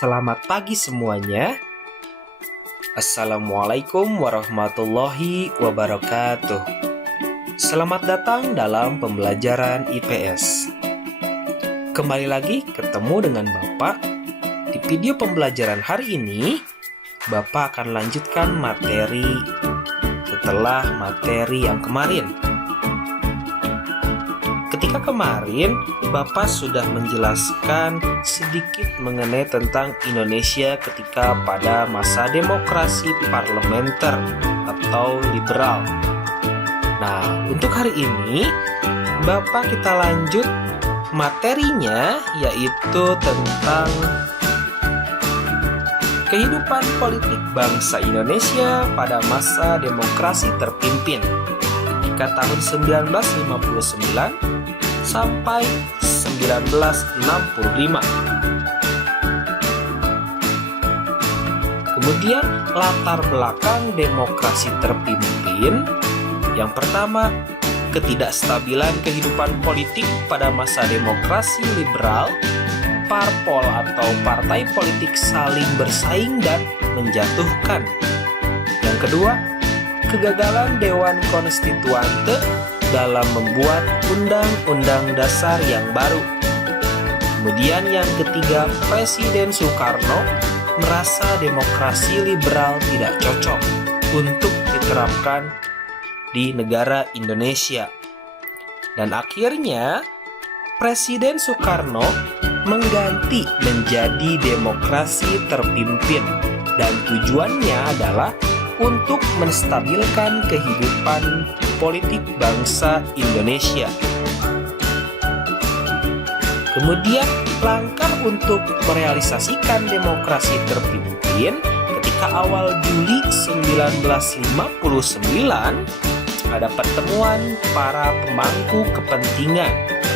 Selamat pagi semuanya. Assalamualaikum warahmatullahi wabarakatuh. Selamat datang dalam pembelajaran IPS. Kembali lagi ketemu dengan Bapak. Di video pembelajaran hari ini, Bapak akan lanjutkan materi setelah materi yang kemarin. Ketika kemarin, Bapak sudah menjelaskan sedikit mengenai tentang Indonesia ketika pada masa demokrasi parlementer atau liberal. Nah, untuk hari ini, Bapak kita lanjut materinya, yaitu tentang kehidupan politik bangsa Indonesia pada masa demokrasi terpimpin ketika tahun 1959 sampai 1965. Kemudian latar belakang demokrasi terpimpin. Yang pertama, ketidakstabilan kehidupan politik pada masa demokrasi liberal. Parpol atau partai politik saling bersaing dan menjatuhkan. Yang kedua, kegagalan Dewan Konstituante dalam membuat Undang-Undang Dasar yang baru. Kemudian yang ketiga, Presiden Soekarno merasa demokrasi liberal tidak cocok untuk diterapkan di negara Indonesia. Dan akhirnya, Presiden Soekarno mengganti menjadi demokrasi terpimpin, dan tujuannya adalah untuk menstabilkan kehidupan politik bangsa Indonesia. Kemudian langkah untuk merealisasikan demokrasi terpimpin ketika awal Juli 1959 ada pertemuan para pemangku kepentingan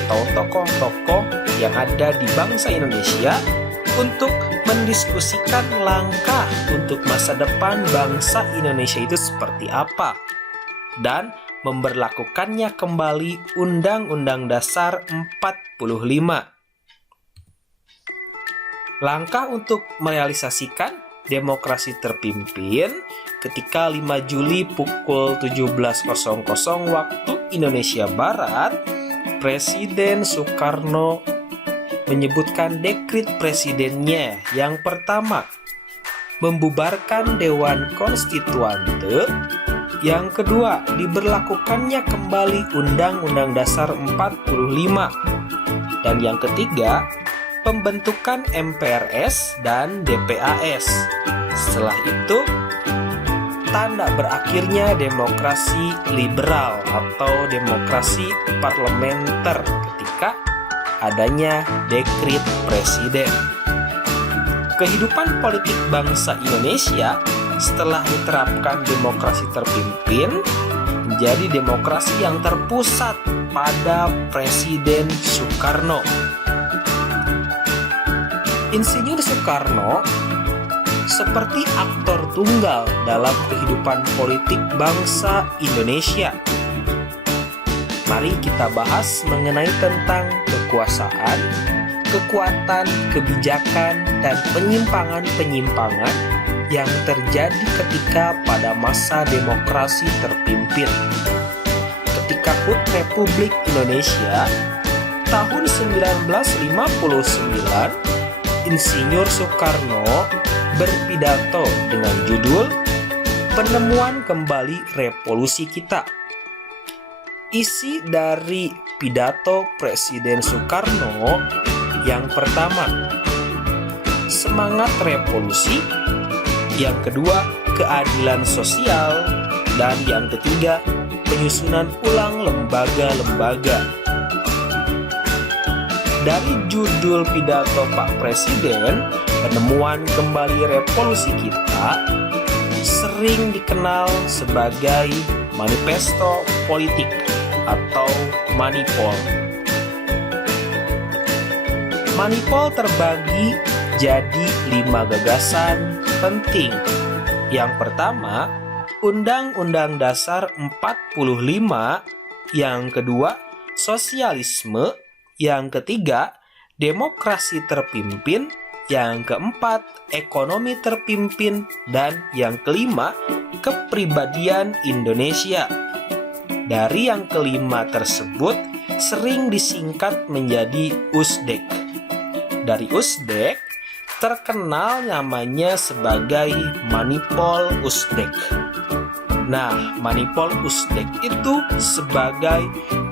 atau tokoh-tokoh yang ada di bangsa Indonesia untuk mendiskusikan langkah untuk masa depan bangsa Indonesia itu seperti apa dan memberlakukannya kembali Undang-Undang Dasar 45. Langkah untuk merealisasikan demokrasi terpimpin ketika 5 Juli pukul 17.00 waktu Indonesia Barat, Presiden Soekarno menyebutkan dekret presidennya. Yang pertama, membubarkan Dewan Konstituante. Yang kedua, diberlakukannya kembali Undang-Undang Dasar 45. Dan yang ketiga, pembentukan MPRS dan DPAS. Setelah itu, tanda berakhirnya demokrasi liberal atau demokrasi parlementer ketika adanya dekret presiden. Kehidupan politik bangsa Indonesia setelah diterapkan demokrasi terpimpin menjadi demokrasi yang terpusat pada Presiden Soekarno. Insinyur Soekarno seperti aktor tunggal dalam kehidupan politik bangsa Indonesia. Mari kita bahas mengenai tentang kekuasaan, kekuatan, kebijakan, dan penyimpangan-penyimpangan yang terjadi ketika pada masa demokrasi terpimpin. Ketika HUT Republik Indonesia tahun 1959, Insinyur Soekarno berpidato dengan judul Penemuan Kembali Revolusi Kita. Isi dari pidato Presiden Soekarno yang pertama, semangat revolusi. Yang kedua, keadilan sosial. Dan yang ketiga, penyusunan ulang lembaga-lembaga. Dari judul pidato Pak Presiden, penemuan kembali revolusi kita sering dikenal sebagai manifesto politik atau Manipol. Manipol terbagi jadi 5 gagasan penting. Yang pertama, Undang-Undang Dasar 45. Yang kedua, sosialisme. Yang ketiga, demokrasi terpimpin. yang keempat, ekonomi terpimpin, dan yang kelima, kepribadian Indonesia. Dari yang kelima tersebut sering disingkat menjadi USDEK. Dari USDEK terkenal namanya sebagai Manipol USDEK. Nah, Manipol USDEK itu sebagai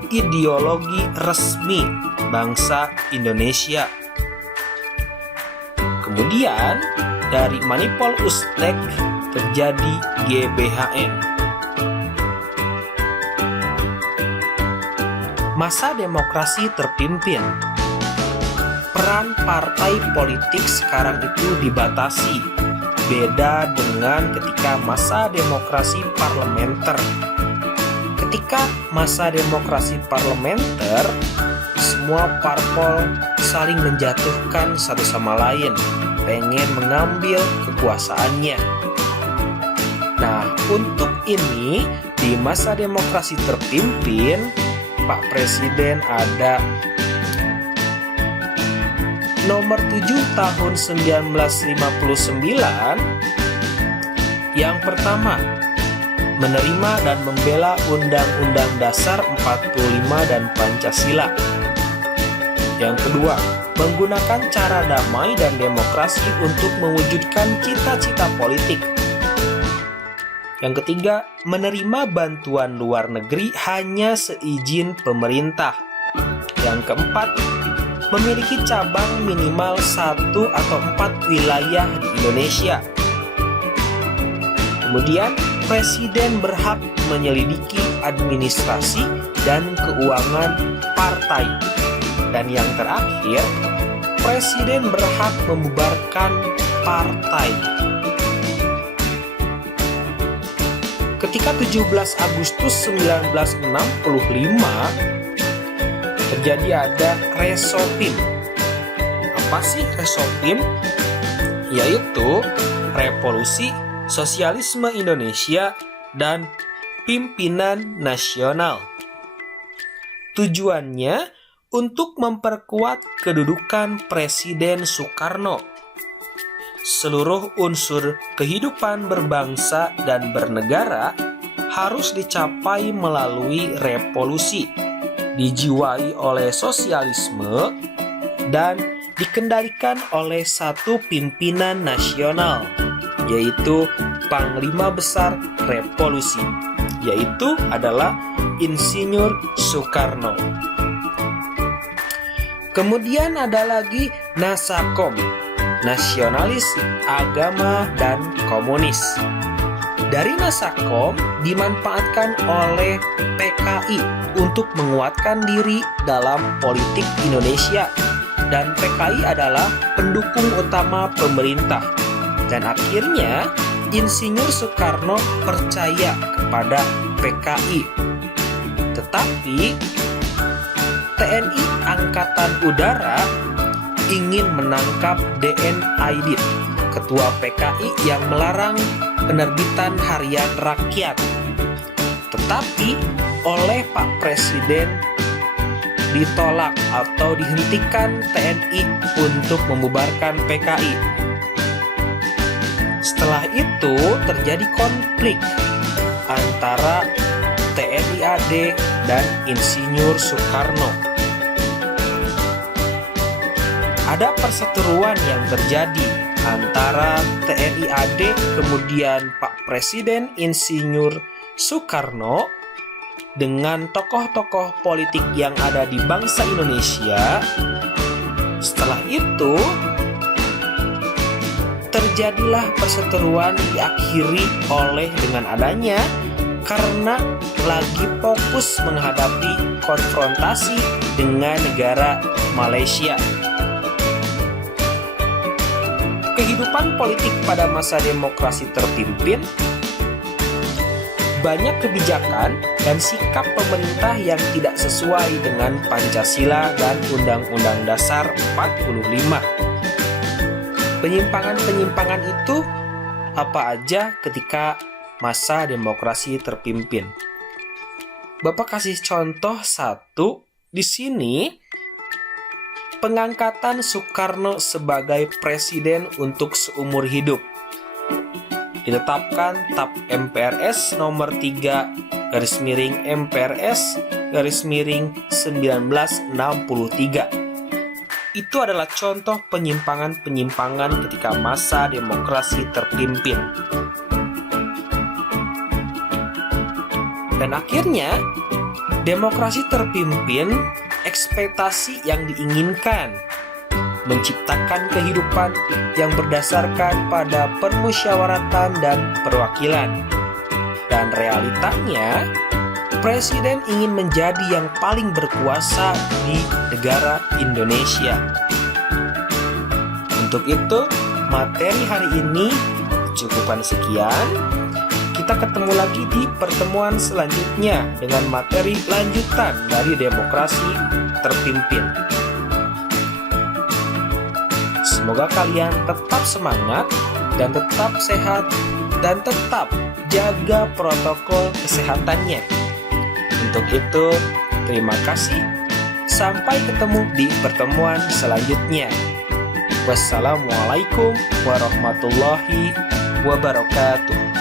ideologi resmi bangsa Indonesia. Kemudian dari Manipol USDEK terjadi GBHN. Masa demokrasi terpimpin. Peran partai politik sekarang itu dibatasi. Beda dengan ketika masa demokrasi parlementer. Ketika masa demokrasi parlementer, semua parpol saling menjatuhkan satu sama lain, pengen mengambil kekuasaannya. Nah, untuk ini di masa demokrasi terpimpin, Pak Presiden ada nomor 7 tahun 1959. Yang pertama, menerima dan membela Undang-Undang Dasar 45 dan Pancasila. Yang kedua, menggunakan cara damai dan demokrasi untuk mewujudkan cita-cita politik. Yang ketiga, menerima bantuan luar negeri hanya seizin pemerintah. Yang keempat, memiliki cabang minimal 1 atau 4 wilayah di Indonesia. Kemudian, Presiden berhak menyelidiki administrasi dan keuangan partai. Dan yang terakhir, Presiden berhak membubarkan partai. Ketika 17 Agustus 1965 terjadi ada Resopim. Apa sih Resopim? Yaitu Revolusi Sosialisme Indonesia dan Pimpinan Nasional. Tujuannya untuk memperkuat kedudukan Presiden Soekarno. Seluruh unsur kehidupan berbangsa dan bernegara harus dicapai melalui revolusi, dijiwai oleh sosialisme, dan dikendalikan oleh satu pimpinan nasional, yaitu Panglima Besar Revolusi, yaitu adalah Insinyur Soekarno. Kemudian ada lagi Nasakom, Nasionalis, Agama, dan Komunis. Dari Nasakom dimanfaatkan oleh PKI untuk menguatkan diri dalam politik Indonesia, dan PKI adalah pendukung utama pemerintah. Dan akhirnya Insinyur Soekarno percaya kepada PKI. Tetapi TNI Angkatan Udara ingin menangkap DN Aidit, ketua PKI yang melarang penerbitan Harian Rakyat. Tetapi oleh Pak Presiden ditolak atau dihentikan TNI untuk membubarkan PKI. Setelah itu terjadi konflik antara TNI AD dan Insinyur Soekarno. Ada perseteruan yang terjadi antara TNI AD kemudian Pak Presiden Insinyur Soekarno dengan tokoh-tokoh politik yang ada di bangsa Indonesia. Setelah itu terjadilah perseteruan diakhiri oleh dengan adanya karena lagi fokus menghadapi konfrontasi dengan negara Malaysia. Kehidupan politik pada masa demokrasi terpimpin, banyak kebijakan dan sikap pemerintah yang tidak sesuai dengan Pancasila dan Undang-Undang Dasar 45. Penyimpangan-penyimpangan itu apa aja ketika masa demokrasi terpimpin? Bapak kasih contoh satu di sini. pengangkatan Soekarno sebagai presiden untuk seumur hidup. Ditetapkan TAP MPRS nomor 3/MPRS/1963. Itu adalah contoh penyimpangan-penyimpangan ketika masa demokrasi terpimpin. Dan akhirnya, demokrasi terpimpin ekspektasi yang diinginkan, menciptakan kehidupan yang berdasarkan pada permusyawaratan dan perwakilan. Dan realitanya, presiden ingin menjadi yang paling berkuasa di negara Indonesia. Untuk itu, materi hari ini cukupan sekian. Kita ketemu lagi di pertemuan selanjutnya dengan materi lanjutan dari demokrasi terpimpin. Semoga kalian tetap semangat dan tetap sehat dan tetap jaga protokol kesehatannya. Untuk itu, terima kasih. Sampai ketemu di pertemuan selanjutnya. Wassalamualaikum warahmatullahi wabarakatuh.